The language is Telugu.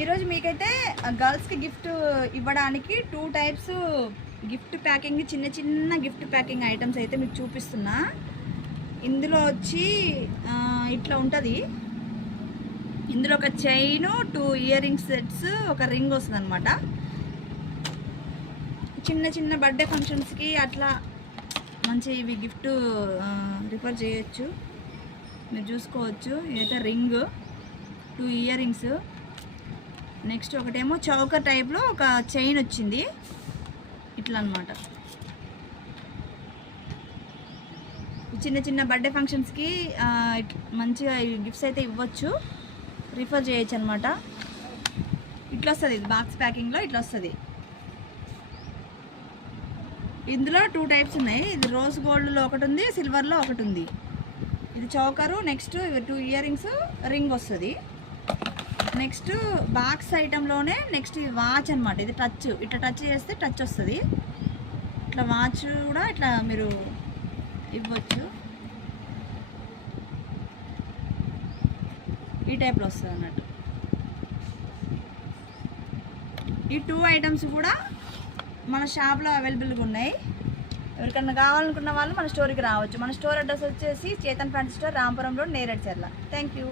ఈరోజు మీకైతే గర్ల్స్కి గిఫ్ట్ ఇవ్వడానికి 2 టైప్స్ గిఫ్ట్ ప్యాకింగ్, చిన్న చిన్న గిఫ్ట్ ప్యాకింగ్ ఐటమ్స్ అయితే మీకు చూపిస్తున్నా. ఇందులో వచ్చి ఇట్లా ఉంటుంది. ఇందులో ఒక చైను, 2 ఇయర్ రింగ్ సెట్స్, ఒక రింగ్ వస్తుంది అనమాట. చిన్న చిన్న బర్త్డే ఫంక్షన్స్కి అట్లా మంచి ఇవి గిఫ్ట్ రిఫర్ చేయొచ్చు. మీరు చూసుకోవచ్చు. ఇదైతే రింగ్, 2 ఇయర్ రింగ్స్. నెక్స్ట్ ఒకటేమో చౌకర్ టైప్లో ఒక చైన్ వచ్చింది ఇట్లా అనమాట. చిన్న చిన్న బర్త్డే ఫంక్షన్స్కి మంచిగా గిఫ్ట్స్ అయితే ఇవ్వచ్చు, రిఫర్ చేయొచ్చు అనమాట. ఇట్లా వస్తుంది, ఇది బాక్స్ ప్యాకింగ్లో ఇట్లా వస్తుంది. ఇందులో 2 టైప్స్ ఉన్నాయి. ఇది రోజ్ గోల్డ్లో ఒకటి ఉంది, సిల్వర్లో ఒకటి ఉంది. ఇది choker. Next 2 ear rings, ring వస్తుంది. నెక్స్ట్ బాక్స్ ఐటెంలోనే నెక్స్ట్ ఇది వాచ్ అనమాట. ఇది టచ్, ఇట్లా టచ్ చేస్తే టచ్ వస్తుంది. ఇట్లా వాచ్ కూడా ఇట్లా మీరు ఇవ్వచ్చు. ఈ టైప్లో వస్తుంది అన్నట్టు. ఈ 2 ఐటమ్స్ కూడా మన షాప్లో అవైలబుల్గా ఉన్నాయి. ఎవరికన్నా కావాలనుకున్న వాళ్ళు మన స్టోర్కి రావచ్చు. మన స్టోర్ అడ్రస్ వచ్చేసి Chetan fancy store, Rampuram road, Neredcherla. Thank you.